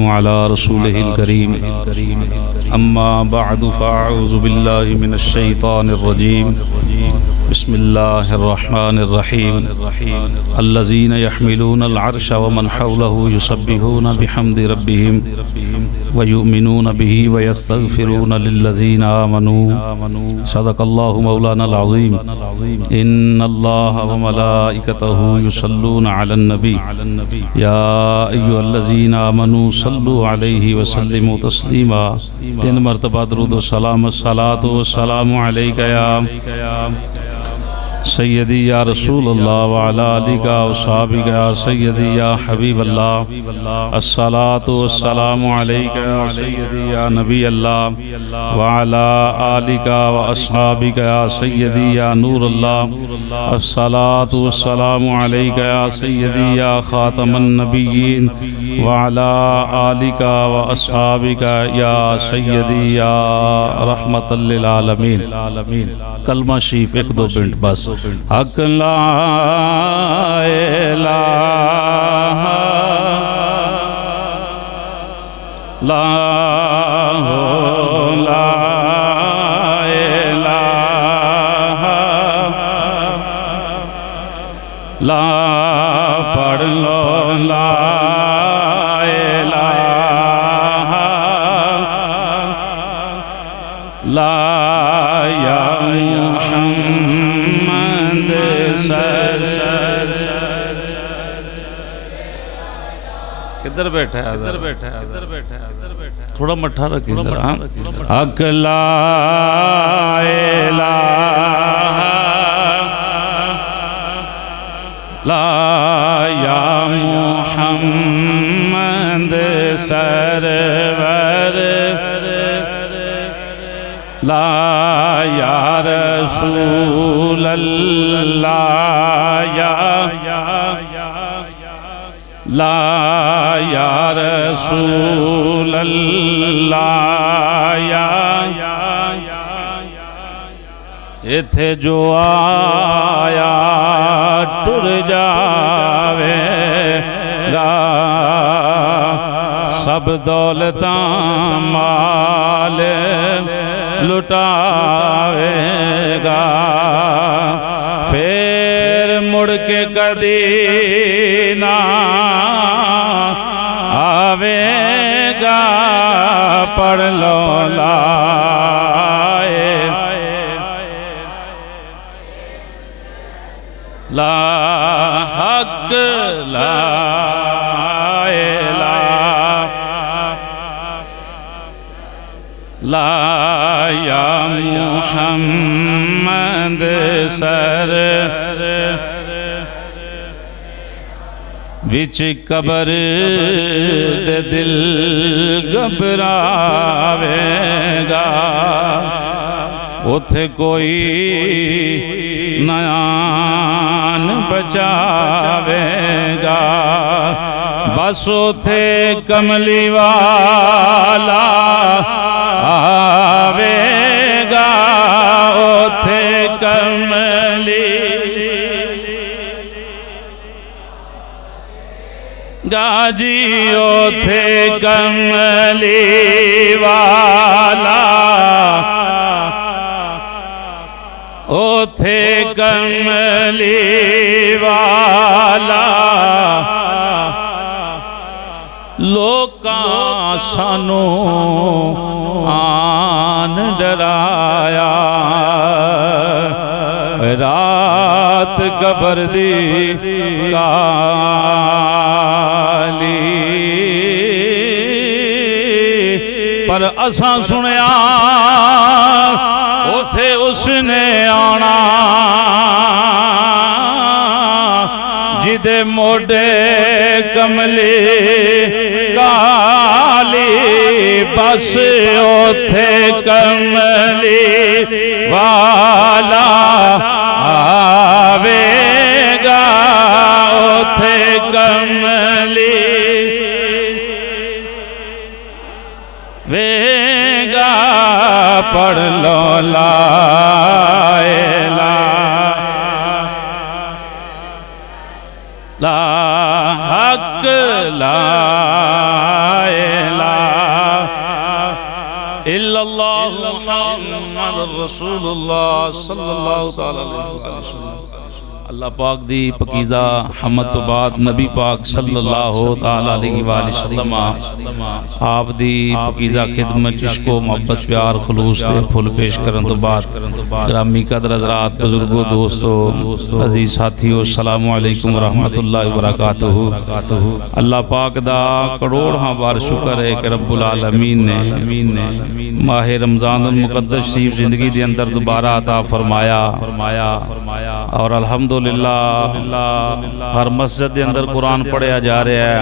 वसल्लिमु अला रसूलिहिल करीम। अम्मा बअदु फ़अऊज़ु बिल्लाहि मिनश शैतानिर रजीम। बिस्मिल्लाहिर रहमानिर रहीम। अल्लज़ीना यहमिलूनल अर्श व मन हौलहु युसब्बिहूना बिहम्दि रब्बिहिम व युमिनूना बिही व यस्तगफिरूना लिल्लज़ीना आमनू। सदक़ल्लाहु मौलानाल अज़ीम। इन्नल्लाहा व मलाइकतहु युसल्लूना अलन नबी या अय्युहल्लज़ीना आमनू सल्लु अलैहि व सल्लिमू तस्लीमा। 3 मरतबा दुरूद व सलाम। अस्सलातु वस्सलामु अलैका या सय्यदी या रसूल अल्लाह व अला आलिका व सहाबिका या सय्यदी या हबीब अल्लाह। अस्सलातु वस्सलामु अलैका या सय्यदी या नबी अल्लाह व अला आलिका व असहाबिका या सय्यदी या नूर अल्लाह। अस्सलातु वस्सलामु अलैका या सय्यदी या खातमन नबिय्यीन व अला आलिका व असहाबिका या सय्यदी या रहमतल लिल आलमीन। कलमा शरीफ 1-2 मिनट बस। हक ला इलाहा ला ला इलाहा ला पढ़ लो ला इलाहा ला या किधर बैठा है? इधर बैठा है, इधर बैठा है, इधर बैठा है। थोड़ा मट्ठा रखिए जरा। हक ला इलाहा ला या मुहम्मद सरवर ला या रसूल अल्लाह या ला या रसूल अल्लाह या इथे जो आया टुर जावेगा सब दौलतां माल लुटावेगा फिर मुड़ के कदी ना आवेगा। पढ़ लो ला ला हक ला ला या मुहम्मद सर विच कबर दे दिल घबरावेगा उथे कोई नयान बचावेगा बस उथे कमली वाला आवेगा उथे कमली गाजी ओथे कमली वाला ओथे कमली वाला लोकां सानू आन डराया रात कबर दी पर असां सुनिया उथे उसने आना जिदे मोडे कमली काली बस उथे कमली वाला आवेगा उथे कमली वेगा पढ़ लो ला ला हक ला इल्लल्लाहु मुहम्मदुर रसूलुल्लाह सल्लल्लाहु तआला अलैहि वसल्लम। अल्लाह पाक दी पकीज़ा हमद तो बाद नबी पाक सल्लल्लाहु तआला अलैहि वसल्लम आप दी पकीज़ा खिदमत जिसको मोहब्बत प्यार खुलूस दे फुल पेश करन तो बाद ग्रामी कदर हज़रात बुजुर्गों दोस्तों अजीज साथियों अस्सलामु अलैकुम रहमतुल्लाहि व बरकातुहू। अल्लाह पाक दा करोड़ बार शुक्र है कि रब्बुल आलमीन ने माह रमज़ान मुक़द्दस शरीफ ज़िंदगी के अंदर दोबारा अता फरमाया और अल्हम्दुलिल्लाह हर मस्जिद के अंदर कुरान पढ़िया जा रहा है।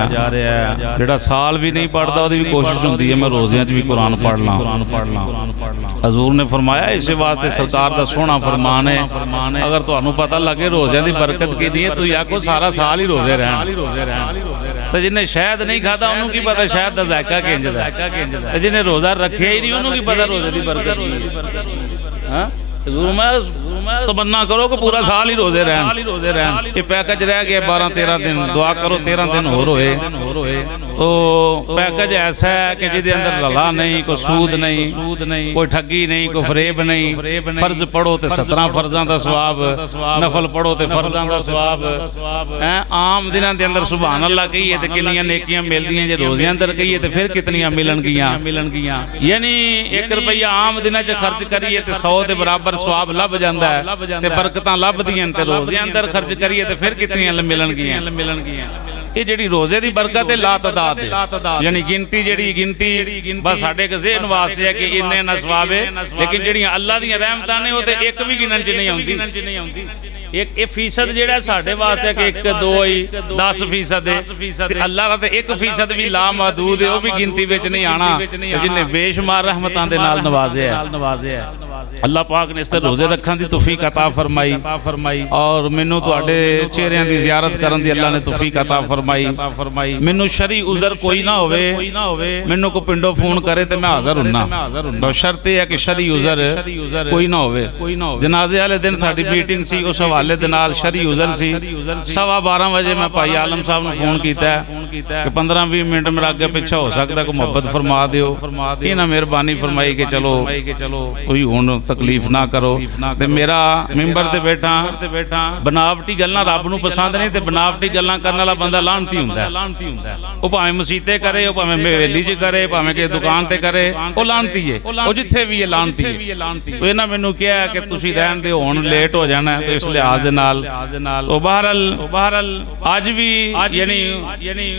जिहड़ा साल भी नहीं पढ़ता उसकी भी कोशिश होती है मैं रोज़ियां च भी कुरान पढ़ ला। हजूर ने फरमाया इस वास्ते सरकार का सोहना फरमान है अगर तुहानू पता लगे रोज़ियां की बरकत की है तो आखो सारा साल ही रोज़े रहन। तो जिन्हें शहद नहीं खाता उन्होंने की पता शहद का जायका किंज दा, जिन्हें रोज़ा रखिया ही नहीं उन्होंने की पता रोज़े की बरकत। तमन्ना करो कि पूरा साल ही रोजे रहन। ये पैकेज रह गया 12-13 दिन, दुआ करो 13 दिन होर होए तो पैकेज ऐसा है कि जिसके अंदर रला नहीं, कोई सूद नहीं, कोई ठगी नहीं, कोई फरेब नहीं। फर्ज पढ़ो तो 17 फर्जा का सवाब, नफल पढ़ो तो फर्जा का सवाब है। आम दिनों के अंदर सुभान अल्लाह कहिए तो कितनी नेकियां मिलदियां, जे रोजे अंदर कहिए तो फिर कितनियां मिलनगियां। यानी 1 रुपया आम दिनों च खर्च करिए तो 100 के बराबर सवाब लभ जाता है, बरकतां लभदियां। रोजे अंदर खर्च करिए तो फिर कितनियां मिलनगियां। ये जिहड़ी रोजे की बरकत है लातदाद यानी गिनती बस साडे ज़हन वास्ते है कि इन्ने ना सवाब है, लेकिन जिहड़ियां अल्लाह दीयां रहमतां ने वो तो एक भी गिनन च नहीं आउंदी। एक फीसद जेड़ा साढ़े वास्ते कि 1 2 10% है, अल्लाह का तो 1% भी ला महदूद है, वो भी गिनती विच नहीं आना जिन्हें बेशुमार रहमतां दे नाल नवाजे है। अल्लाह पाक ने इस रोजे रखने की तौफीक अता फरमाई और मैनू तुहाडे चेहरिਆਂ ਦੀ ज़ियारत करन दी अल्लाह ने तौफीक अता फरमाई। मैनू शरी उज़र कोई ना होवे, मैनू को पिंडों फोन करे तो मैं हाज़र हुन्ना। बशर्त है कि शरी उज़र कोई ना होवे। जनाजे वाले दिन साडी मीटिंग सी, उस हवाले दे नाल शरी उज़र सी। 12:15 बजे मैं भाई आलम साहब ने फोन किया कि 15-20 मिनट मेरा अगे पिछा हो सकता, कोई मुहब्बत फरमा दिओ। इन्हां मेहरबानी फरमाई कि चलो कोई हुण तकलीफ ना करो। ते मेरा मिंबर ते बैठा बनावटी गल्लां रब नूं पसंद नहीं, ते बनावटी गल्लां करने वाला बंदा लानती हुंदा है। वो भावें मसीते करे, वो भावें हवेली च करे, भावें किसी दुकान ते करे, वो लानती है, वो जिथे भी है लानती है। तो इन्हां मैनूं कहा कि तुसीं रहण दिओ, हुण लेट हो जाना है, तो इस लिहाज दे नाल तो बहरहाल अज भी यानी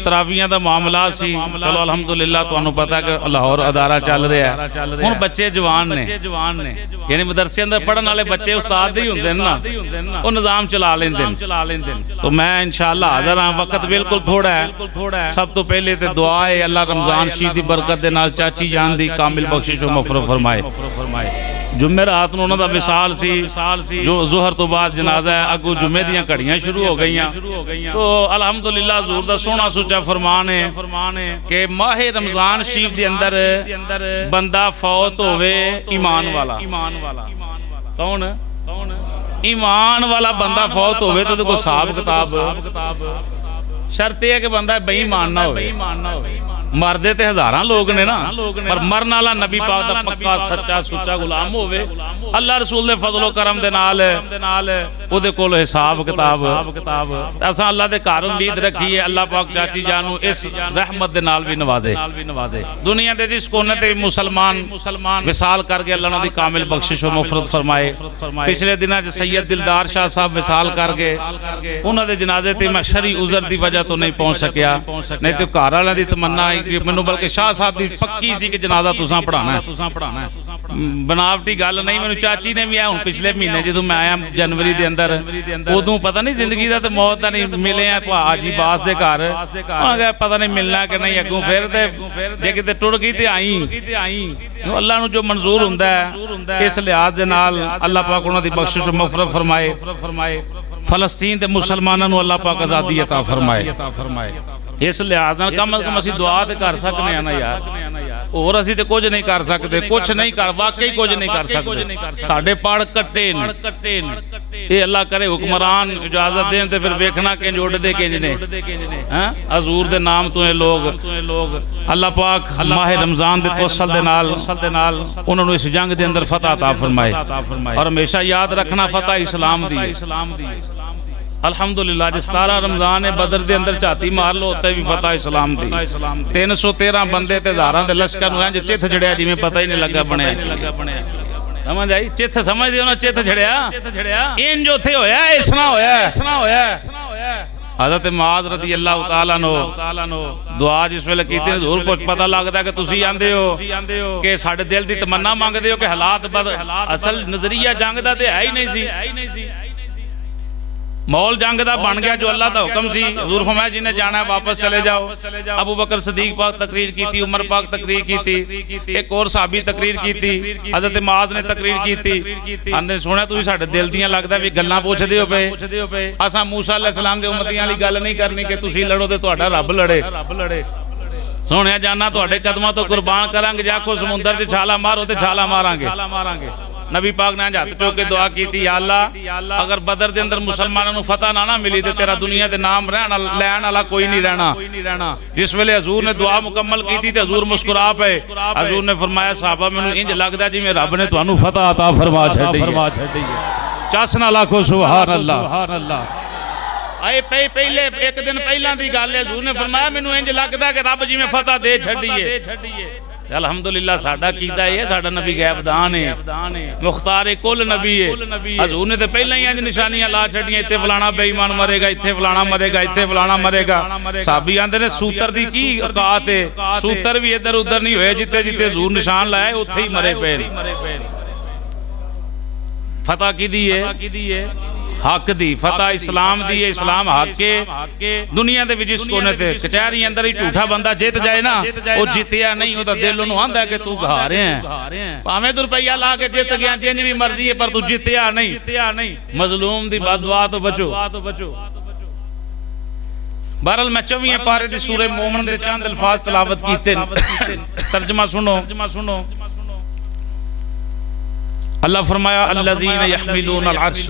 तरावियां दा मामला सी। चलो अल्हम्दुलिल्लाह तुहानूं पता कि लाहौर अदारा चल रहा है, हुण बच्चे जवान ने यानी मदरसे अंदर पढ़न वाले बच्चे उस्ताद ही होंदे ना, वो निजाम चला लेंदे। तो मैं इंशाअल्लाह हाज़र हाँ, वक्त बिल्कुल थोड़ा है। सब तो पहले तो दुआ है अल्लाह रमज़ान शरीफ की बरकत दे नाल चाची जान दी कामिल बख्शिश व मग़फ़िरत फरमाए। जुम्मे रात नूं उन्हां दा विसाल सी, जो ज़ोहर तो बाद जनाजा है, अगू जुम्मे दियां घड़ियां शुरू हो गईयां। तो अल्हम्दुलिल्लाह हज़ूर दा सोहना सुचा फरमान है कि माह रमज़ान शरीफ दे अंदर बंदा फौत होवे ईमान वाला। कौन ईमान वाला बंदा फौत होवे तो कोई हिसाब किताब शर्त है कि बंदा बेईमान ना होवे। मरदे ते हज़ारां लोग ने ना, पर मरन वाला नबी पाक दा पक्का सच्चा सुच्चा गुलाम होवे। अल्लाह रसूल दे फजलो करम दे नाल ओदे कोल हिसाब किताब असां अल्लाह दे घर उम्मीद रखी है अल्लाह पाक चाची जान नूं इस रहमत दे नाल भी नवाजे। दुनिया दे जिस कोने ते मुसलमान विसाल करके अल्लाह उन्हां दी कामिल बख्शिश व मग़फ़िरत फरमाए। पिछले दिनां च सैयद दिलदार शाह साहब विसाल करके उन्हां दे जनाजे ते मैं शरी उज़र दी वजह तो नहीं पहुंच सकिया, नहीं तो घर वालियां दी तमन्ना मैनू बल्कि शाह साहब की पक्की सी कि जनाजा तुसां पढ़ाना है। बनावटी गल नहीं, मैनू चाची ने भी है हुण पिछले महीने जो मैं आया जनवरी के अंदर, उदों पता नहीं जिंदगी का तो मौत का नहीं मिले हाजी बास के घर, पता नहीं मिलना कि नहीं अगों फिर जे किते टुर गई तो आई। अल्लाह नूं जो मंजूर हुंदा है इस लिहाज दे नाल अल्लाह पाक उन्हां दी बख्शिश व मग़फ़िरत फरमाए। फलस्तीन के मुसलमानों नूं अल्लाह पाक आज़ादी अता फरमाए। इस लिहाज नाल कम अज़ कम असीं दुआ ते कर सकने हैं ना यार। ਹੋਰ ਅਸੀਂ ਤੇ ਕੁਝ ਨਹੀਂ ਕਰ ਸਕਦੇ, ਕੁਝ ਨਹੀਂ ਕਰ, ਵਾਕਈ ਕੁਝ ਨਹੀਂ ਕਰ ਸਕਦੇ। ਸਾਡੇ ਪੜ ਕੱਟੇ ਨੇ। ਇਹ ਅੱਲਾ ਕਰੇ ਹੁਕਮਰਾਨ ਇਜਾਜ਼ਤ ਦੇਣ ਤੇ ਫਿਰ ਵੇਖਣਾ ਕਿੰਜ ਉੱਡਦੇ ਕਿੰਜ ਨੇ। ਹਾਂ, ਹਜ਼ੂਰ ਦੇ ਨਾਮ ਤੋਂ ਇਹ ਲੋग ਅੱਲਾ ਪਾਕ ਮਾਹ रमजान ਦੇ तवस्सुल ਦੇ ਨਾਲ ਉਹਨਾਂ ਨੂੰ ਇਸ ਜੰਗ ਦੇ ਅੰਦਰ ਫਤਹ عطا फरमाए और हमेशा याद रखना फतह इस्लाम दी। अल्हम्दुलिल्लाह जिस 17 रमजान है बदर दे अंदर झाती मार लो उत्ते भी फतह इस्लाम दी। 313 बंदे ते हज़ारां दे लश्कर नूं इंज चिथ छड़िया जिवें पता ही नहीं लगा बनया। समझ आई? चिथ समझ दियो ना, चिथ छड़िया इंज उत्थे होया, इसना होया। हज़रत मुआज़ रज़ी अल्लाह तआला नो दुआ जिस वेले कीती हज़ूर को पता लगदा कि तुसीं आंदे हो कि साडे दिल दी तमन्ना मंगदे हो कि हालात असल नज़रिया जंग दा ते है ही नहीं सी। मौल जंग दा बन गया जो अल्लाह दा हुक्म सी। हज़ूर फरमाया जिन्हें जाना है वापस चले जाओ। अबू बकर सदीक पाक तकरीर की, उमर पाक तकरीर की, एक और साहबी तकरीर की, हज़रत मुआज़ ने तकरीर की। आंदे सुनिया तुसीं साडे दिल दियां लगदा वी गल्लां पुछदे हो पे, असां मूसा अलैहिस्सलाम दे उम्मतियां वाली गल नहीं करनी कि तुसीं लड़ो ते तुहाडा रब लड़े। सोहणिया जाना तुहाडे कदमां तो कुर्बान करांगे, जाखो समुंदर च छाला मारो ते छाला मारांगे। नबी पाक ने हाथ चुक के दुआ की, या अल्लाह अगर बदर दे अंदर मुसलमानों को फतह ना मिली तो तेरा दुनिया के नाम लैन वाला कोई नहीं रहना। जिस वेले हजूर ने दुआ मुकम्मल की थी हजूर मुस्कुरा पे। हजूर ने फरमाया साहबा मैनूं इंज लगदा जिवें रब ने तुहानूं फतह अता फरमा छड्डी। चस ना लाखो सुभान अल्लाह। आए पहले एक दिन पहला दी गल है, हजूर ने फरमाया मैनूं इंज लगदा कि रब जिवें फतह दे छड्डी। अल्हम्दुलिल्लाह साडा कीदा है, साडा नबी गैबदान है, मुख्तार कुल नबी है। हजूर ने तो पहले ही इंज निशानियां ला छड़ियां, इत्थे फलाना बेईमान मरेगा, इत्थे फलाना मरेगा, इत्थे फलाना मरेगा। साहबी आंदे ने सूतर दी की औकात है, सूतर भी इधर उधर नहीं होए, जिथे जिथे हजूर निशान लाया उत्थे ही मरे पे। फतह किदी है? हक दी। फतह इस्लाम दी है, इस्लाम हक के दुनिया दे विच कोने ते कचहरी अंदर ही झूठा बंदा जित जाए ना, वो जितया नहीं होता दिल ओनू आंदा कि तू हारे है, भावें तू रुपया ला के जित गया जिंज भी मर्जी है पर तू जितया नहीं। मजलूम दी बददुआ तो बचो। बहरहाल मैं 24 पारे दी सूरह मोमिन दे चंद अल्फाज तिलावत कीते, तर्जमा सुनो। अल्लाह फरमाया अल्लज़ीना यहमिलूनल अर्श,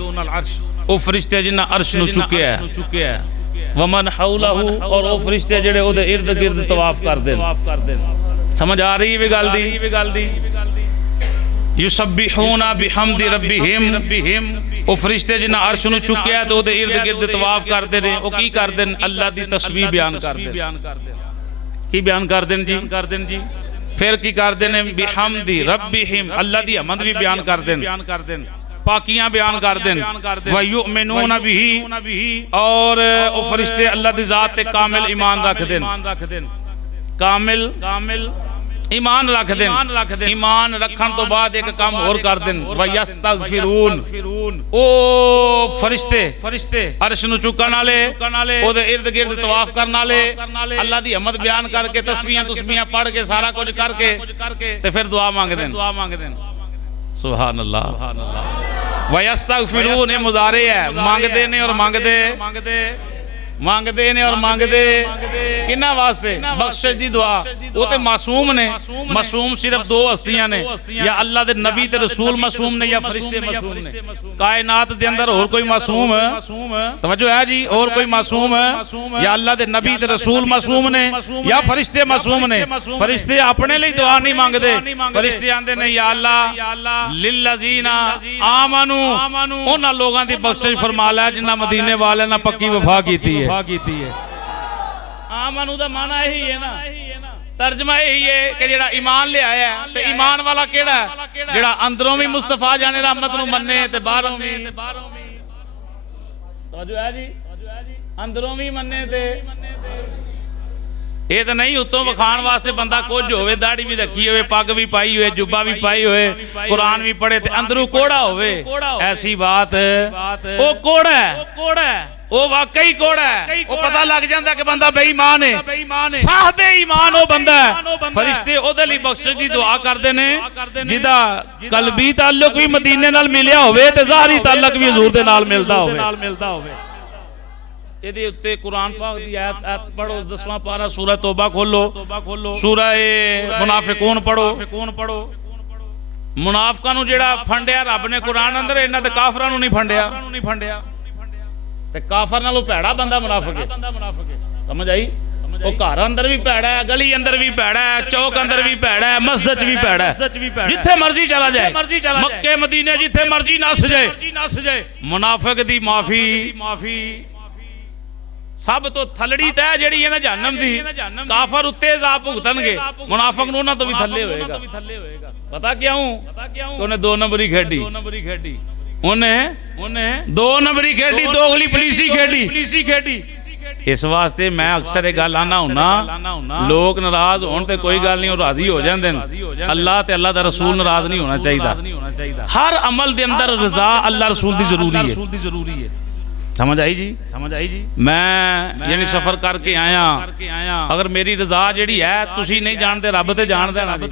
ओ फरिश्ते जिन्हां अर्श नूं चुकिया है, वमन हौलहू, और ओ फरिश्ते जिहड़े ओदे इर्द गिर्द तवाफ करदे ने। समझ आ रही है गल दी? युसब्बिहूना बिहम्दि रब्बिहिम, ओ फरिश्ते जिन्हां अर्श नूं चुकिया ते ओदे इर्द गिर्द तवाफ करदे ने। ओ की करदे ने? अल्लाह दी तस्बीह बयान करदे ने। की बयान करदे ने जी? फिर की करते हैं? बिहम्दि रब्बिहिम, अल्लाह दी हमद भी बयान करते हैं, पाकियां बयान करते हैं। व युमिनून बिही, और ओ फरिश्ते अल्लाह दी जात ते कामिल ईमान रखते हैं। कामिल ईमान रखते हैं। ईमान रखन तो बाद एक काम और करते हैं, व यस्तगफिरून, ओ फरिश्ते अर्श नूं चुकन वाले, ओदे इर्द गिर्द तवाफ करन वाले, अल्लाह दी हमद बयान करके तस्बीहां पढ़ के सारा कुछ करके ते फिर दुआ मांगदे हैं। सुभान अल्लाह। व यस्तगफिरून मुजारे है, मांगदे ने और मांगदे किन्ना वास्ते? बख्शिश दी दुआ। वो ते मासूम ने, मासूम सिर्फ दो हस्तियां ने, या अल्लाह दे नबी ते रसूल मासूम ने, या फरिश्ते मासूम ने। कायनात दे अंदर और कोई मासूम है? तवज्जो है जी? और कोई मासूम है? या अल्लाह दे नबी ते रसूल मासूम ने, या फरिश्ते मासूम ने? फरिश्ते अपने लिए दुआ नहीं मांगदे, फरिश्ते आंदे ने या अल्लाह लिल्लज़ीना आमनू, उन्हां लोगां दी बख्शिश फरमा लै जिन्हां मदीने वाले नाल पक्की वफा कीती है। आमनू दा माना यही है ना, तर्जमा यही है कि जेड़ा ईमान ले आया है, ते ईमान वाला केड़ा है? जेड़ा अंदरों भी मुस्तफा जाने रहमत नूं मन्ने ते बाहरों भी। तो जो है जी, अंदरों भी मन्ने ते ये तो नहीं उतों विखाण वास्ते बंदा कुछ होवे, दाढ़ी भी रखी होवे, पग भी पाई होवे, जुब्बा भी पाई होवे, कुरान भी पढ़े ते अंदरों कोड़ा होवे, ऐसी बात वो कोड़ा है, वो वाकई कोड़ा है। वो पता लग जाता कि बंदा बेईमान है, साहबे ईमान वो बंदा है। फरिश्ते ओदे लई बख्शिश दी दुआ करदे ने जिदा कल्बी ताल्लुक भी मदीने नाल मिलिया होवे ते ज़ाहरी ताल्लुक भी हुजूर दे नाल मिलदा होवे। ਇਹਦੇ ਉੱਤੇ ਕੁਰਾਨ ਪਾਕ ਦੀ ਆਇਤ ਪੜੋ 10ਵਾਂ ਪਾਰਾ ਸੂਰਾ ਤੋਬਾ ਖੋਲੋ ਸੂਰਾ ਮੁਨਾਫਿਕੂਨ ਪੜੋ ਮੁਨਾਫਕਾਂ ਨੂੰ ਜਿਹੜਾ ਫੰਡਿਆ ਰੱਬ ਨੇ ਕੁਰਾਨ ਅੰਦਰ ਇਹਨਾਂ ਤੇ ਕਾਫਰਾਂ ਨੂੰ ਨਹੀਂ ਫੰਡਿਆ ਤੇ ਕਾਫਰ ਨਾਲੋਂ ਭੈੜਾ ਬੰਦਾ ਮੁਨਾਫਿਕ ਹੈ ਸਮਝ ਆਈ ਉਹ ਘਰ ਅੰਦਰ ਵੀ ਭੈੜਾ ਹੈ ਗਲੀ ਅੰਦਰ ਵੀ ਭੈੜਾ ਹੈ ਚੌਕ ਅੰਦਰ ਵੀ ਭੈੜਾ ਹੈ ਮਸਜਿਦ ਵੀ ਭੈੜਾ ਹੈ ਜਿੱਥੇ ਮਰਜ਼ੀ ਚਲਾ ਜਾਏ ਮੱਕੇ ਮਦੀਨੇ ਜਿੱਥੇ ਮਰਜ਼ੀ ਨੱਸ ਜਾਏ ਮੁਨਾਫਿਕ ਦੀ ਮਾਫੀ ਸਭ ਤੋਂ ਥਲੜੀ ਤੈ ਜਿਹੜੀ ਹੈ ਨਾ ਜਹੰਨਮ ਦੀ ਕਾਫਰ ਉੱਤੇ ਅਜ਼ਾਬ ਭੁਗਤਣਗੇ ਮੁਨਾਫਿਕ ਨੂੰ ਉਹਨਾਂ ਤੋਂ ਵੀ ਥੱਲੇ ਹੋਏਗਾ ਪਤਾ ਕਿਉਂ ਉਹਨੇ 2 ਨੰਬਰੀ ਖੇਡੀ ਉਹਨੇ 2 ਨੰਬਰੀ ਖੇਡੀ ਦੋਗਲੀ ਪੁਲਿਸੀ ਖੇਡੀ ਇਸ ਵਾਸਤੇ ਮੈਂ ਅਕਸਰ ਇਹ ਗੱਲ ਆਨਾ ਹੁੰਨਾ ਲੋਕ ਨਾਰਾਜ਼ ਹੋਣ ਤੇ ਕੋਈ ਗੱਲ ਨਹੀਂ ਉਹ ਰਾਜ਼ੀ ਹੋ ਜਾਂਦੇ ਨੇ ਅੱਲਾਹ ਤੇ ਅੱਲਾਹ ਦਾ ਰਸੂਲ ਨਾਰਾਜ਼ ਨਹੀਂ ਹੋਣਾ ਚਾਹੀਦਾ ਹਰ ਅਮਲ ਦੇ ਅੰਦਰ ਰਜ਼ਾ ਅੱਲਾਹ ਰਸੂਲ ਦੀ ਜ਼ਰੂਰੀ ਹੈ समझ आई जी मैं यानी सफर करके आया अगर मेरी रजा जिहड़ी है तुसी नहीं जानते रब ते जानदे ना जी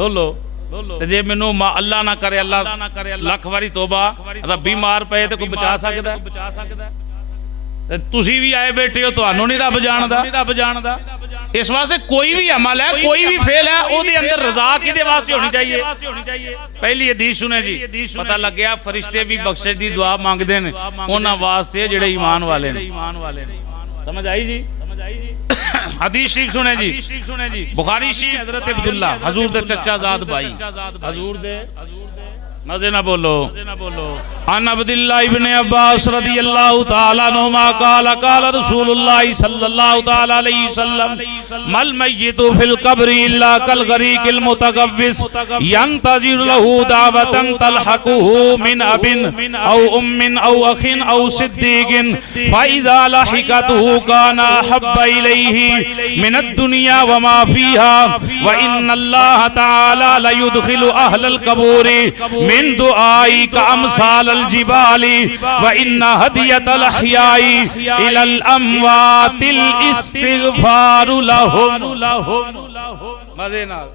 बोलो ते जे मैनू अल्लाह ना करे अल्लाह लख वारी तौबा रब्बी मार पए ते कोई बचा सकदा तुसी भी आए बैठे हो तुहानू नहीं रब जानदा इस वास्ते कोई भी अमल है कोई भी फेल है ओदे अंदर रजा किहदे वास्ते होनी चाहिए पहली हदीस सुने जी पता लग गया फरिश्ते भी बख्शिश दी दुआ मांगदे ने उन्हां वास्ते जेहड़े ईमान वाले ने समझ आई जी हदीस शरीफ सुने जी बुखारी शरीफ हजरत अब्दुल्ला हजूर दे चचा जाद भाई हजूर दे मजे ना बोलो अन अब्दुल्लाह इब्ने अब्बास रदियल्लाहु ताला अन्हुमा काला काला रसूलुल्लाह सल्लल्लाहु ताला अलैहि वसल्लम मल मय्यितु फिल कब्रि इल्ला कल गरीकिल मुतगव्विस यंतजिर लहु दावतन तलहकुहु मिन अबिन औ उम्मिन औ अखिन औ सिद्दीकिन फइज़ा लहिकतहु काना हब्बा इलैहि मिन अद-दुनिया व मा फीहा व इन्नल्लाह ताला ला युदखिलु अहलल कबूरि मिन दुआई का अमसाल अल जिबाली व इन्ना हदियतल अहयाई इलल अमवातिल इस्तिगफारु लहुम मजे नाल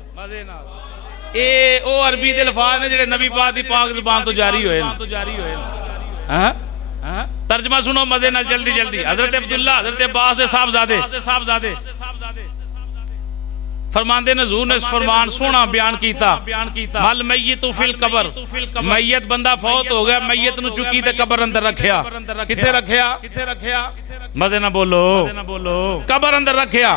ए ओ अरबी दे अल्फाज ने जेड़े नबी पाक दी पाक ज़ुबान तो जारी होए हां तर्जमा सुनो मजे नाल जल्दी हजरत अब्दुल्ला हजरत अब्बास दे साहबजादे फरमांदे ने हुजूर ने इस फरमान सोना बयान कीता मल मय्यितु फिल कब्र मैयत बंदा फौत हो गया मैयत नु चुकी ते कब्र अंदर रखया किथे रखया मजे ना बोलो कब्र अंदर रखया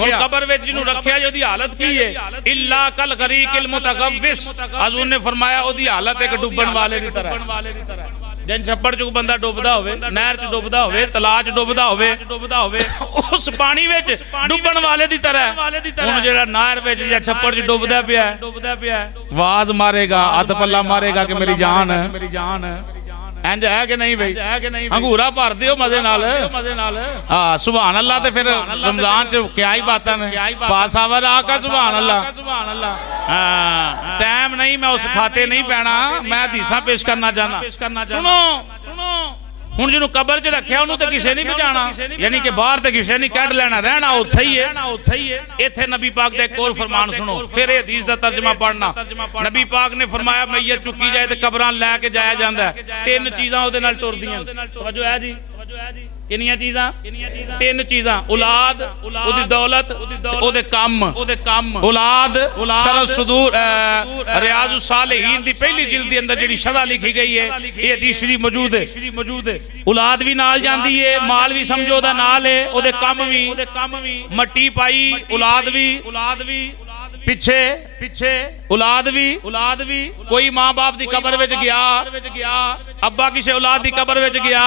हुन कब्र विच जिनु रखया ओदी हालत की है इल्ला कल गरीकिल मुतगव्विस हुजूर ने फरमाया ओदी हालत एक डुबण वाले दी तरह जिन छप्पड़ च बंदा डुबदा होवे नहर च डुबदा होवे तलाब च डुबदा होवे उस पानी विच डुबण वाले दी तरह हुन जेड़ा नहर विच या छप्पड़ च डुबदा पिया आवाज मारेगा हथ पल्ला मारेगा कि मेरी जान इंज है कि नहीं भाई अंगूरा भर दियो मजे नाल हां सुभान अल्लाह ते फिर रमजान च क्या ही बातां ने पासावर आका सुभान अल्लाह हां टाइम नहीं मैं उस खाते नहीं पैना मैं हदीसां पेश करना चाहना सुनो हुण जिन्हों कब्र च रखिया उन्होंने तो किसी नहीं बचाना यानी कि बाहर तो किसी नहीं कढ़ लेना रहना उत्थे ही है इत्थे नबी पाक दा एक और फरमान सुनो फिर हदीस दा तर्जमा पढ़ना नबी पाक ने फरमाया मैयत चुकी जाए तो कब्रां लैके जाया जांदा है 3 चीज़ां उहदे नाल टुरदियां तवज्जो है जी किनियां चीज़ां 3 चीज़ां औलाद ओदी दौलत ओदे काम औलाद शरह सुदूर रियाजुस सालिहीन दी पहली जिल्द दे अंदर जेड़ी शरह लिखी गई है ये हदीस शरीफ मौजूद है औलाद भी नाल जांदी है माल भी समझो दा नाल है ओदे काम भी मट्टी पाई औलाद भी पिछे औलाद भी कोई मां बाप दी कब्र विच गया अब्बा किसी औलाद दी कब्र विच गया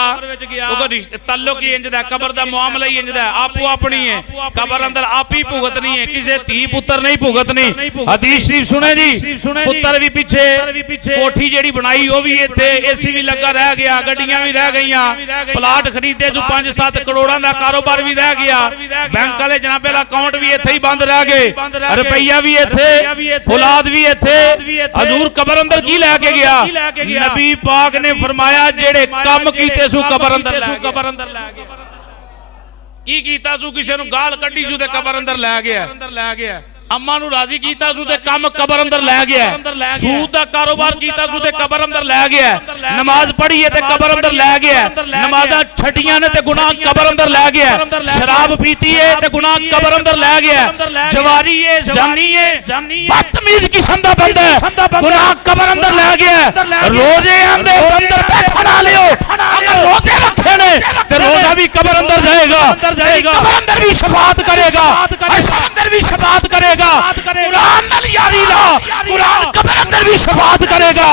तल्लुक ही इंज दा कब्र दा मामला ही इंज दा आपो अपनी है कब्र अंदर आप ही भुगतनी है किसी धी पुत्र नहीं भुगतनी हदीस शरीफ सुने जी पुत्र भी पिछे कोठी जेड़ी बनाई वो भी इत्थे एसी भी लगा रह गया गड्डियां भी रह गईयां प्लाट खरीदे जो 5-7 करोड़ां दा कारोबार भी रह गया बैंक वाले जनाबे दा अकाउंट भी इत्थे ही बंद रह गए रुपया भी इत्थे औलाद भी इत्थे हजूर कब्र अंदर की लेके गया नबी पाक ने फरमाया जेड़े काम कीते सु कब्र अंदर ले गया की कीता सु किसी नु गाल कड्डी सु ते कब्र अंदर ले गया अम्मा नु राजी कीता सु ते काम कब्र अंदर ले गया सूद दा कारोबार कीता सु ते कब्र अंदर ले गया नमाज पढ़ी है ते कब्र अंदर ले गया नमाज़ां छटियां ने ते गुनाह कबर अंदर लै गया, शराब पीती है ते गुनाह कबर अंदर लै गया, जवारी है, जानी है, बदतमीज किस्म दा बंदा है, गुनाह कबर अंदर लै गया। रोजे आंदे अंदर बैठा लियो, अगर रोजे रखे ने ते रोजा भी कबर अंदर जाएगा, कबर अंदर भी शफाअत करेगा, अशर अंदर भी शफाअत करेगा, कुरान नाल यारी ला, कुरान कबर अंदर भी शफाअत करेगा,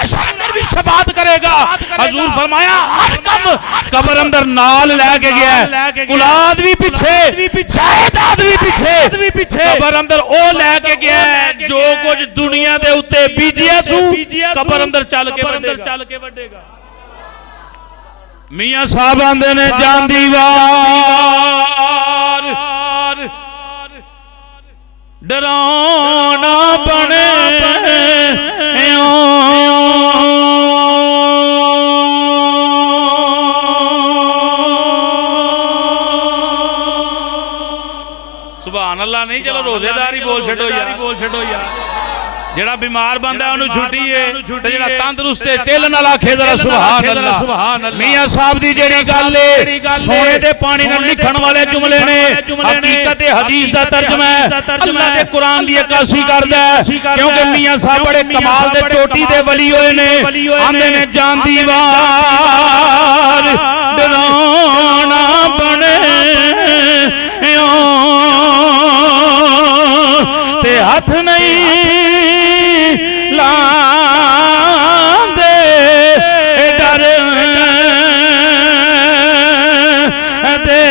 अशर अंदर भी शफाअत करेगा। हुजूर फरमाया हर कम कबर अंदर नाल लेके गया, औलाद भी पीछे, जायदाद भी पीछे, कबर अंदर ओ लेके गया जो कुछ दुनिया दे उत्ते बीजिया सू कबर अंदर चल के वड्डेगा। मियां साहब आंदे ने जांदी वार डराना बने सुभान अल्लाह नहीं। चलो रोजेदार ही बोल छड़ो यार। जेड़ा बीमार बंदा उन्हें छुट्टी है ते जेड़ा तंदुरुस्त है टेल नाल आखे जरा सुभान अल्लाह। मियां साहब दी जेड़ी गल है सोने दे पानी नाल लिखण वाले जुमले ने हकीकत हदीस दा तर्जमा है, अल्लाह दे कुरान दी अक्कासी करदा है, क्योंकि मियां साहब बड़े कमाल दे चोटी दे वली होए ने। आंदे ने जांदी वार डराना बने ते हथ नहीं लांदे डर दे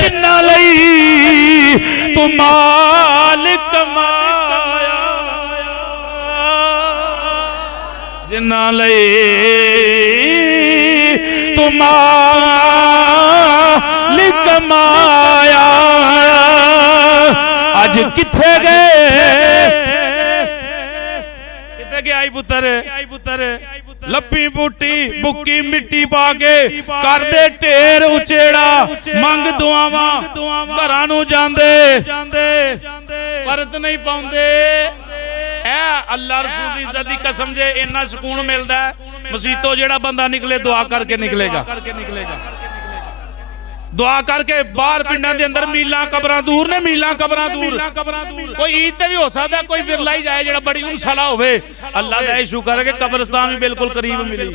किन्ना लई तू माल कमाया, जिन्ना लई तू माल कमाया अज किथे गए आई पुत्र लपी बूटी बुकी मिट्टी पा के कर दे ढेर उचेड़ा मंग दुआवां घरां नूं जांदे परत नहीं पाउंदे। अल्लाह रसूल दी इज्जत दी कसम जे इन्ना सुकून मिलदा है मसीतों जेड़ा बंदा निकले दुआ करके निकलेगा, दुआ करके बाहर पिंडां दे अंदर मीलां कबरां दूर ने, मीलां कबरां दूर। कोई ईद ते भी हो सकदा कोई विरला ही जाए जेड़ा बड़ी उनसाला होवे। अल्लाह दा शुक्र है कि कब्रिस्तान भी बिल्कुल करीब मिली।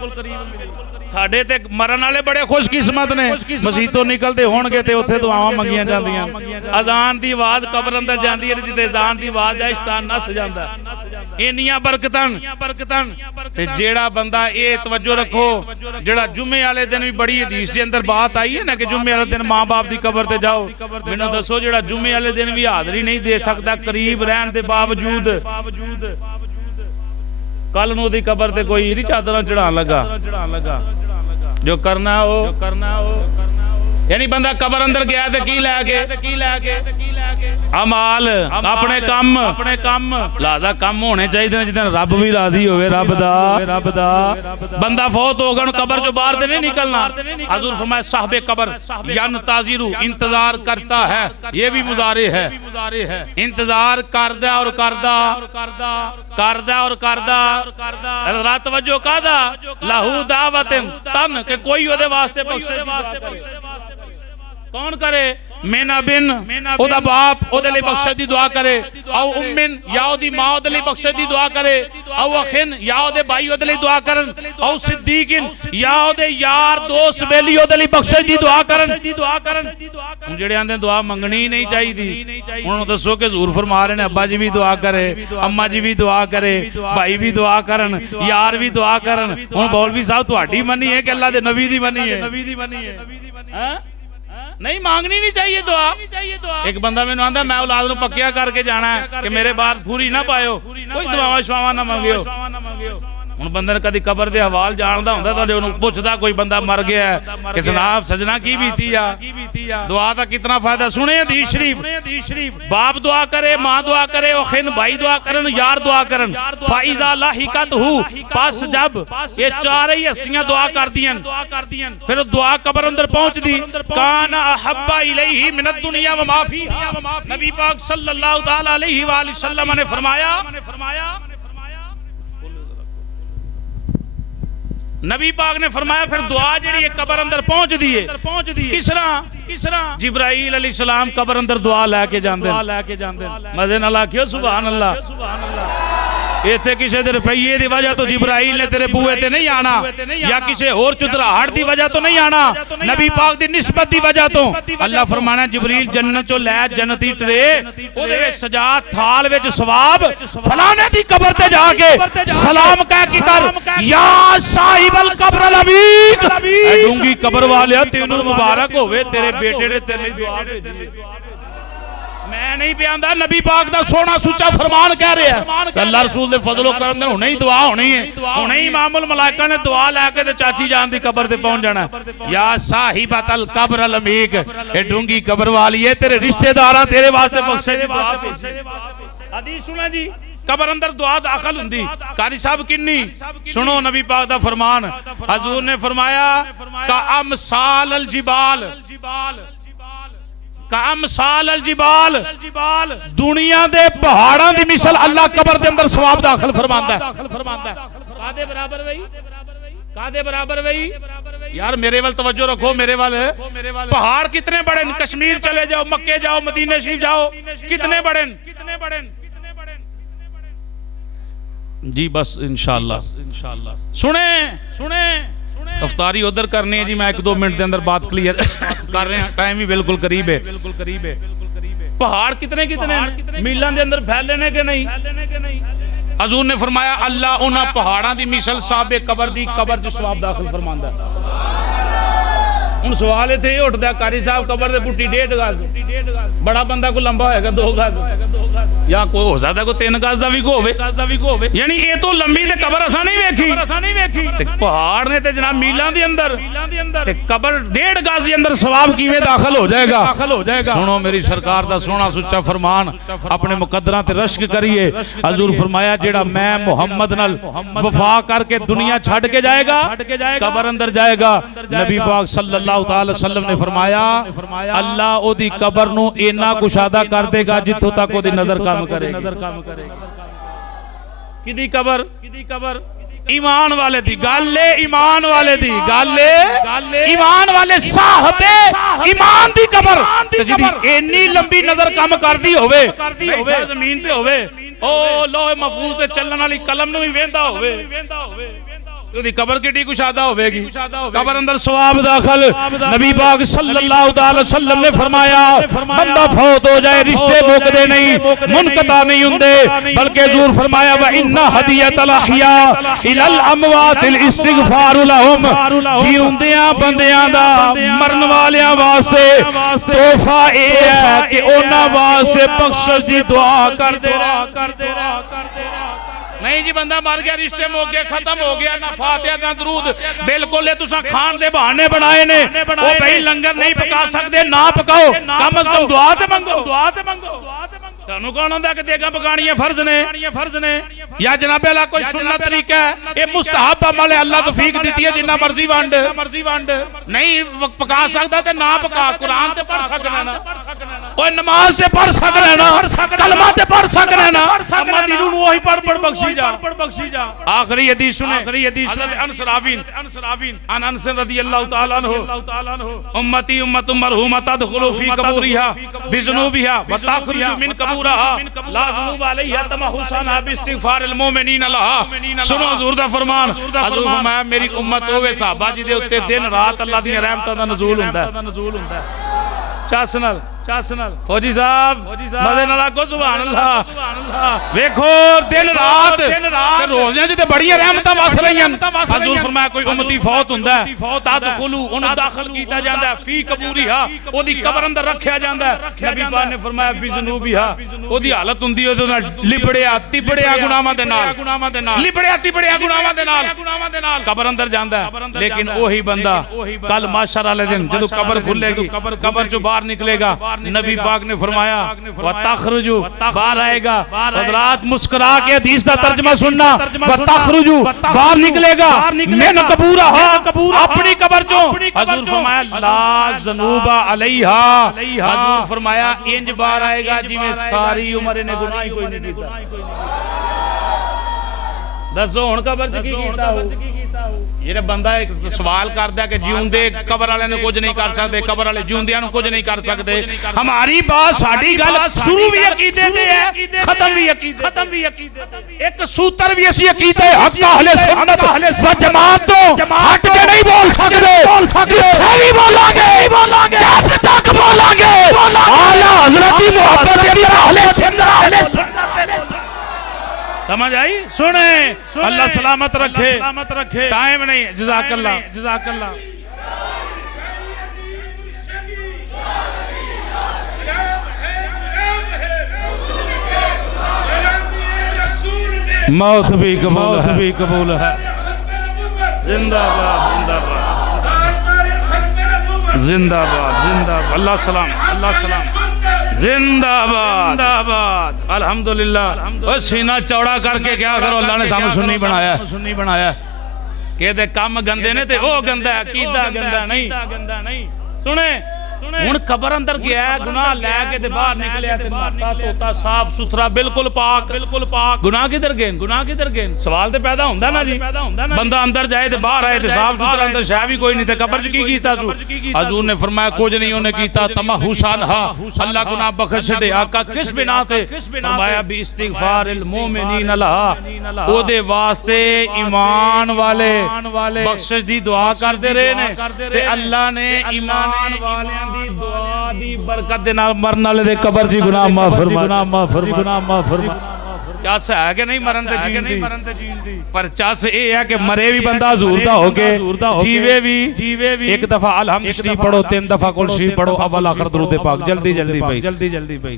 साडे ते मरन वाले बड़े खुशकिस्मत ने, मसीतों निकलते होणगे ते उत्थे दुआवां मंगियां जांदियां। अजान दी आवाज कबर अंदर जांदी है, जिथे अजान दी आवाज आए शैतान नस जांदा। इन्नियां बरकतां ते जेड़ा बंदा ये तवज्जो रखो, जेड़ा जुम्मे वाले दिन भी बड़ी हदीस के अंदर बात आई है ना कि जुम्मे वाले दिन मां बाप की कबर ते जाओ। मैनूं दसो जेड़ा जुम्मे वाले दिन भी हाज़री नहीं दे सकता करीब रहन दे बावजूद, कल नूं दी कबर ते कोई नहीं चादरां चढ़ाण लगा। जो करना हो यानी बंदा कबर अंदर गया ते की लैके अमाल अपने कम लादा कम होने चाहिए जिदन रब भी राजी होवे। रब दा बंदा फौत हो गया कबर जो बाहर ते नहीं निकलना। हुजूर फरमाया साहबे कबर यंताज़िरु इंतजार करता है, ये भी मुजारे है, इंतजार करदा और करदा रात वजो कादा लाहू दावतन तन के कोई ओदे वास्ते बख्शे कौन करे। मेना बिन ओदा बाप ओदे लिए बख्शत दी दुआ करे, औ उम्मिन या ओदी मां ओदे लिए बख्शत दी दुआ करे, औ अखिन या ओदे भाई ओदे लिए दुआ करन, औ सिद्दीकिन या ओदे यार दोस्त बेली ओदे लिए बख्शत दी दुआ करन। हुण जेड़े आंदे दुआ मंगनी नहीं चाहिदी, हुण दसो कि हुजूर फरमा रहे ने अब्बा जी भी दुआ करे, अम्मा जी भी दुआ करे, भाई भी दुआ करन, यार भी दुआ करन। हुण मौलवी साहब तुहाडी मनी है कि अल्लाह दे नबी दी मनी है? हां नहीं मांगनी नहीं चाहिए दुआ। एक बंदा मैनूं आंदा मैं औलाद नूं पक्किया करके जाना है कि मेरे बात पूरी ना पायो, कोई दुआवां शवावां ना मंगियो। हुण बंदे ने कदी कबर दे हवाल जानदा हुंदा तां उहनूं पुछदा कोई बंदा मर गया है कि जनाब सजना की बीती आ, दुआ दा कितना फायदा। सुने हदीस शरीफ, बाप दुआ करे, मां दुआ करे, ओखिन भाई दुआ करन, यार दुआ करन, फाइजा लाहिकत हु पास जब ये चारे ही हस्तियां दुआ कर दियन फिर दुआ कबर अंदर पहुंचदी काना अहब्बा इलैहि मिनद दुनिया व मा फीहा। नबी पाक सल्लल्लाहु तआला अलैहि वसल्लम ने फरमाया नबी पाक ने फरमाया फिर दुआ जिहड़ी कबर अंदर पहुंच दी है किस तरह जिब्राइल अलैहिस्सलाम कबर अंदर दुआ लैके जांदे मजे नाल आखियो सुभान अल्लाह। इत्थे किसी दे रुपये की वजह तो जिब्राइल ने तेरे बूहे ते नहीं आना या किसी होर चुदराहट की वजह तो नहीं आना, नबी पाक दी निस्बत की वजह तो अल्लाह फरमाना जिब्रील जन्नत चो लै जन्नती ट्रे ओदे विच सजा थाल विच सवाब फलाने दी कब्र ते जाके सलाम कह के कर या साहिबल कब्र लबीक ऐ डूंगी कब्र वालिया तेनू मुबारक होवे तेरे बेटे ने तेरे लिए दुआ भेजी। मैं नहीं पियांदा नबी पाक दा सोना सुच्चा फरमान कह रहा है अल्लाह रसूल दे फजलो करम दे हुणे ही दुआ होनी है, हुणे ही इमामुल मलाइका ने दुआ लेके ते चाची जान दी कब्र ते पहुंच जाना या साहिबतल कब्र अल अमीक ए डूंगी कब्र वालिए तेरे रिश्तेदारां तेरे वास्ते बख्शे दी दुआ भेजे। हदीस सुना जी कब्र अंदर दुआ दाखिल हुंदी कारी साहब किन्नी सुनो नबी पाक दा फरमान हजूर ने फरमाया का अमसाल अल जिबाल कामसाल अल जिबाल दुनिया दे पहाड़ां दी मिसल अल्लाह कब्र दे अंदर सवाब दाखिल फरमांदा है। कादे बराबर वही यार मेरे वाल तवज्जो रखो, मेरे वाल पहाड़ कितने बड़े, कश्मीर चले जाओ, मक्के जाओ, मदीने शरीफ जाओ, कितने बड़े जी। बस इंशाअल्लाह सुने अफ्तारी उधर करनी है जी। मैं 1-2 मिनट के अंदर बात क्लियर कर रहे हैं, टाइम भी बिल्कुल करीब है। पहाड़ कितने मीलों के अंदर फैले ने कि नहीं? हजूर ने फरमाया अल्लाह उन्हां पहाड़ां दी मिसल साहबे कब्र दी कब्र च सवाब दाखिल फरमांदा। हुण सवाल इत्थे उठदा कारी साहब कब्र दे बुट्टी 1.5 गज बड़ा बंदा कोई लंबा होएगा 2 गज या कोई हो सकदा कोई 3 गज दा भी होवे यानी ये तो लंबी ते कब्र असां नहीं वेखी ते पहाड़ ने ते जनाब मीलां दे अंदर ते कब्र 1.5 गज दे अंदर सवाब किवें दाखिल हो जाएगा। सुनो मेरी सरकार दा सोना सुच्चा फरमान, अपने मुकद्दरां ते रश्क करिए। हजूर फरमाया जेड़ा मैं मुहम्मद नाल वफा करके दुनिया छड़ के जाएगा कब्र अंदर जाएगा। नबी पाक सल्लल्लाहु ताला वसल्लम ने फरमाया अल्लाह ओदी कब्र नू इन्ना कुशादा कर देगा जिथों तक ओदी नजर काम करेगी। किदी कब्र ईमान वाले दी गल है, ईमान वाले साहबे ईमान दी कब्र जिहदी इन्नी लंबी नजर काम करदी होवे जमीन ते होवे ओ लोहे महफूज ते चलण वाली कलम नू भी वेंदा होवे ओदी कब्र कितनी कुशादा होवेगी। कब्र अंदर सवाब दाखिल। नबी पाक सल्लल्लाहु अलैहि वसल्लम ने फरमाया बंदा फौत हो जाए रिश्ते मुकदे नहीं, मुनकता नहीं हुंदे, बल्कि हुजूर फरमाया व इन्ना हदियतल अहया इलल अमवातिल इस्तिगफार लहुम जीउंदियां बंदियां दा मरन वालियां वास्ते तोहफा ए है कि उन्हां वास्ते बख्शिश दी दुआ करदे नहीं जी। बंदा मर गया रिश्ते मुक गए खत्म हो गया ना फातिहा ना दरूद बिल्कुल ये तुसा खान दे बहाने बनाए ने ओ भाई लंगर नहीं पका सकते ना पकाओ कम अज कम दुआ ते मंगो तुहानू कौन आंदा कि देगा पकानियां फर्ज ने या जनाबे अल्लाह कोई सुन्नत तरीका है ये मुस्तहब अमल है अल्लाह तौफीक दी है जिन्ना मर्जी वंड नहीं पका सकदा ते ना पका कुरान ते पढ़ सकना ना ओए नमाज से पढ़ सकना ना कलमा ते पढ़ सकना ना अम्मा दी नूं वही पढ़ बख्शी जा। आखिरी हदीस सुने हज़रत अनस अन अनस रज़ियल्लाहु तआला अन्हु उम्मती उम्मतुम मरहूमा तदखुलु फी कबूरिहा बिज़ुनूबिहा व तखरुजु मिन कबूरिहा ला ज़ुनूब अलैहा तमहुसाना बिइस्तिगफारिल मुमिनीन लहा। सुनो हजूर दा फरमान, हजूर फरमाया मेरी उम्मत होवे सहाबा जी दे उत्ते दिन रात अल्लाह दी रहमतां दा नज़ूल हुंदा है। चासनल फौजी साहब मजे नाल आखो सुभान अल्लाह। वेखो दिन रात ते रोज़ियां च ते बड़ियां रहमतां वस रहीआं। हजूर फरमाया कोई उम्मती फौत हुंदा है तदखुलू उन्हें दाखिल कीता जांदा है फी कबूरिहा ओदी कब्र अंदर रखिया जांदा है। नबी पाक ने फरमाया बिज़ुनूबिहा ओदी हालत हुंदी ओदे नाल लिबड़िया तिबड़िया गुनाहां दे नाल कब्र अंदर जांदा है। लेकिन ओही बंदा कल माशर वाले दिन जदों कब्र खुलेगी कब्र चों बाहर निकलेगा नबी पाक ने फरमाया व तखरुजु बाहर आएगा। हज़रात मुस्कुरा के हदीस का तर्जुमा सुनना व तखरुजु बाहर निकलेगा मिन कबूरहा अपनी कब्र चों। हजूर फरमाया ला ज़नूबा अलैहा हजूर फरमाया इंज बाहर आएगा जिवें सारी उम्र इन्हें गुनाह ही कोई नहीं कीता। दसो हुण कब्र च की कीता ਜਿਹੜਾ ਬੰਦਾ ਇੱਕ ਸਵਾਲ ਕਰਦਾ ਕਿ ਜਿਉਂਦੇ ਕਬਰ ਵਾਲਿਆਂ ਨੂੰ ਕੁਝ ਨਹੀਂ ਕਰ ਸਕਦੇ, ਕਬਰ ਵਾਲੇ ਜਿਉਂਦਿਆਂ ਨੂੰ ਕੁਝ ਨਹੀਂ ਕਰ ਸਕਦੇ। ਹਮਾਰੀ ਬਾਤ, ਸਾਡੀ ਗੱਲ ਸ਼ੁਰੂ ਵੀ ਅਕੀਦੇ ਤੇ ਹੈ, ਖਤਮ ਵੀ ਅਕੀਦੇ ਤੇ। ਇੱਕ ਸੂਤਰ ਵੀ ਅਸੀਂ ਅਕੀਦੇ ਹੱਕ ਅਹਲੇ ਸੁन्नत व जमात ਤੋਂ ਹਟ ਕੇ ਨਹੀਂ ਬੋਲ ਸਕਦੇ। ਜਿੱਥੇ ਵੀ ਬੋਲਾਂਗੇ ਜਦ ਤੱਕ ਬੋਲਾਂਗੇ ਆਲਾ हज़रत की मोहब्बत के अंदर अहले सुन्नत। समझ आई? सुने, अल्लाह सलामत रखे। टाइम नहीं, जज़ाकल्लाह। मौत भी कबूल है। जिंदाबाद। अल्लाह सलाम। जिंदाबाद। अल्हम्दुलिल्लाह। सीना चौड़ा करके क्या करो, अल्लाह ने सानू सुन्नी बनाया। कहते काम गंदे ने ते ओ गंदा है, कीदा गंदा नहीं। सुने ਹੁਣ ਕਬਰ ਅੰਦਰ ਗਿਆ, ਗੁਨਾਹ ਲੈ ਕੇ ਤੇ ਬਾਹਰ ਨਿਕਲਿਆ ਤੇ ਨਾਤਾ ਤੋਤਾ ਸਾਫ ਸੁਥਰਾ ਬਿਲਕੁਲ ਪਾਕ। ਗੁਨਾਹ ਕਿਧਰ ਗਏ? ਸਵਾਲ ਤੇ ਪੈਦਾ ਹੁੰਦਾ ਨਾ ਜੀ। ਬੰਦਾ ਅੰਦਰ ਜਾਏ ਤੇ ਬਾਹਰ ਆਏ ਤੇ ਸਾਫ ਸੁਥਰਾ, ਅੰਦਰ ਸ਼ੈ ਵੀ ਕੋਈ ਨਹੀਂ ਤੇ ਕਬਰ 'ਚ ਕੀ ਕੀਤਾ ਸੂ? ਹਜ਼ੂਰ ਨੇ ਫਰਮਾਇਆ ਕੁਝ ਨਹੀਂ ਉਹਨੇ ਕੀਤਾ। ਤਮਹੁਸਾਨ ਹਾ, ਅੱਲਾਹ ਗੁਨਾਹ ਬਖਸ਼ ਛੱਡੇ। ਆਕਾ ਕਿਸ ਬਿਨਾ ਤੇ? ਫਰਮਾਇਆ ਵੀ ਇਸਤਿਗਫਾਰਿਲ ਮੁਮਿਨੀਨ ਲਹਾ, ਉਹਦੇ ਵਾਸਤੇ ਈਮਾਨ ਵਾਲੇ ਬਖਸ਼ਿਸ਼ ਦੀ ਦੁਆ ਕਰਦੇ ਰਹੇ ਨੇ ਤੇ ਅੱਲਾਹ ਨੇ ਈਮਾਨ ਵਾਲਿਆਂ ਦੀ ਦੁਆ ਦੀ ਬਰਕਤ ਦੇ ਨਾਲ ਮਰਨ ਵਾਲੇ ਦੇ ਕਬਰ 'ਚ ਗੁਨਾਹ ਮਾਫ ਫਰਮਾ। ਚੱਸ ਹੈ ਕਿ ਨਹੀਂ ਮਰਨ ਤੇ ਜੀਣ ਦੀ? ਪਰ ਚੱਸ ਇਹ ਹੈ ਕਿ ਮਰੇ ਵੀ ਬੰਦਾ ਹਜ਼ੂਰ ਦਾ ਹੋ ਕੇ ਜੀਵੇ ਵੀ। ਇੱਕ ਦਫਾ ਅਲਹਮਦ ਸ਼ਰੀਫ ਪੜੋ, 3 ਦਫਾ ਕੁਲ ਸ਼ਰੀਫ ਪੜੋ, ਅਵਲ ਆਖਰ ਦਰੂਦ पाक। जल्दी भाई।